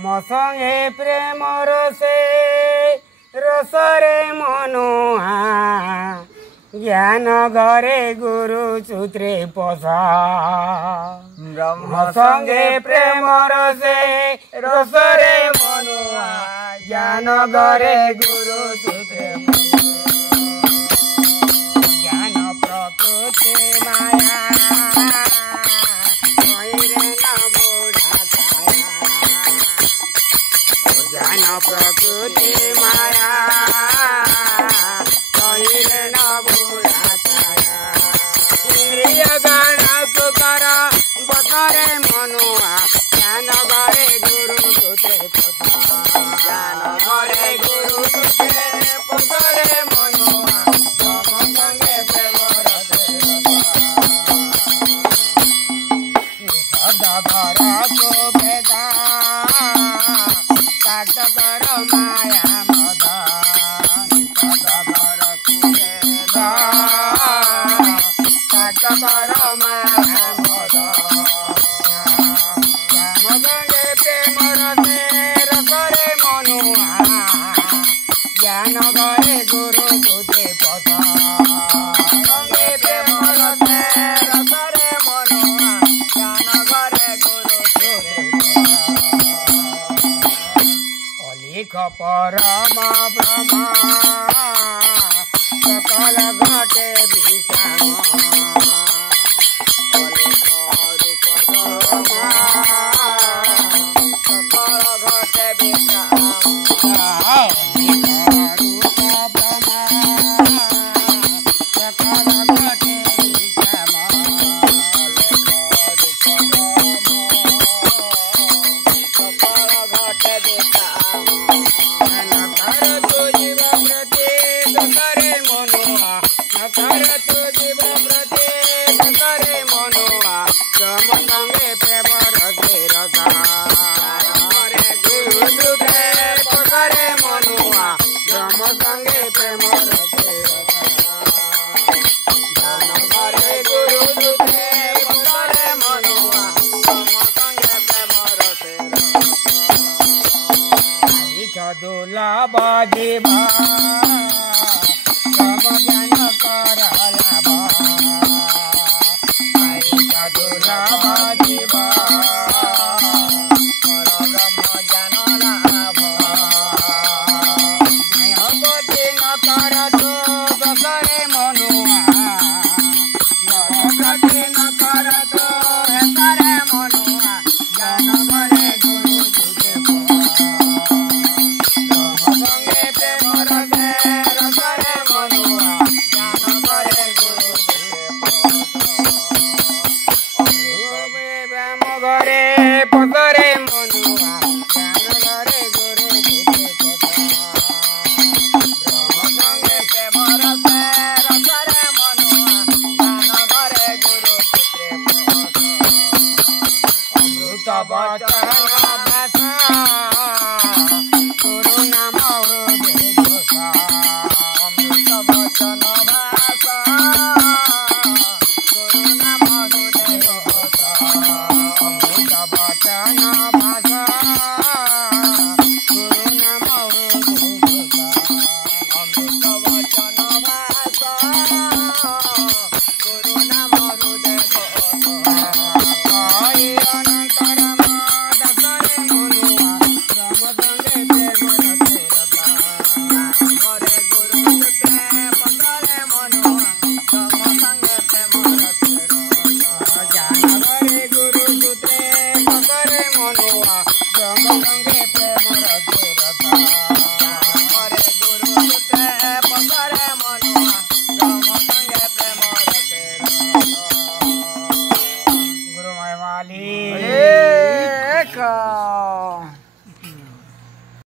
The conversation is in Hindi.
संगे प्रेम रसे रसरे मनुआ ज्ञान घरे गुरु सूत्रे पसा ब्रह्म संगे प्रेम रसे रसरे मनुआ ज्ञान घरे गुरु सूत्रे ज्ञान प्रकृति माया ज्ञान प्रकृति माया कहिरे न बुढ़ा छाया इंद्रिय गण सुकर बसरे मनुआ ज्ञान घरे गुरु सूत्रे पसा ज्ञान घरे गुरु सूत्रे पसरे मनुआ ब्रह्म संगे प्रेम रसे घर को भेदा काटकर माया मद घर कुबेदा काटकर माया मद राम संगे प्रेम रसे रसरे मनुआ ज्ञान घरे गुरु सूत्रे पसा संगे प्रेम रसे रसरे मनुआ ज्ञान घरे गुरु सूत्रे लिख परम ब्रह्म सकल घटे विश्राम रूप ब्रह्म सकल घटे विश्राम रूप ब्रह्म सकल घटे विश्राम सकल घटे विश्राम नकर तु जीव प्रत्येक करे मनुआ ब्रह्म संगे प्रेम रसे रसा हरे गुरु सूत्रे पसरे मनुआ ब्रह्म संगे प्रेम रसे रसा ज्ञान घरे गुरु सूत्रे पसरे मनुआ ब्रह्म संगे प्रेम रसे रसा दुर्लभ जीवा ज्ञान कर लाभ दुर्लभ जीव कर ब्रह्म ज्ञान लाभ गति न कर तो दसरे मनुआ गति न कर तो हेतरे मनुआ ज्ञान घरे गुरु सूत्रे संगे प्रेम रसे रसरे मनुआ ज्ञान घरे गुरु ब्रह्म घरे पसरे मनुआ ज्ञान घरे गुरु सूत्रे ब्रह्म संगे प्रेम रसे रसरे मनुआ ज्ञान घरे गुरु सूत्रे अमृत वचन भाषा गुरु नाम हृदय घोषा अमृत वचन भाषा गुरु नाम हृदय घोषा अमृत वचन भाषा गुरु नाम हृदय घोषा अमृत वचन भाषा गुरु नाम हृदय घोषा अनंतर दसरे मनुआ ब्रह्म संगे प्रेम रसे रसा घरे गुरु सूत्रे पसरे मनुआ ब्रह्म संगे प्रेम रसे रसा ज्ञान घरे गुरु सूत्रे पसरे मनुआ ब्रह्म संगे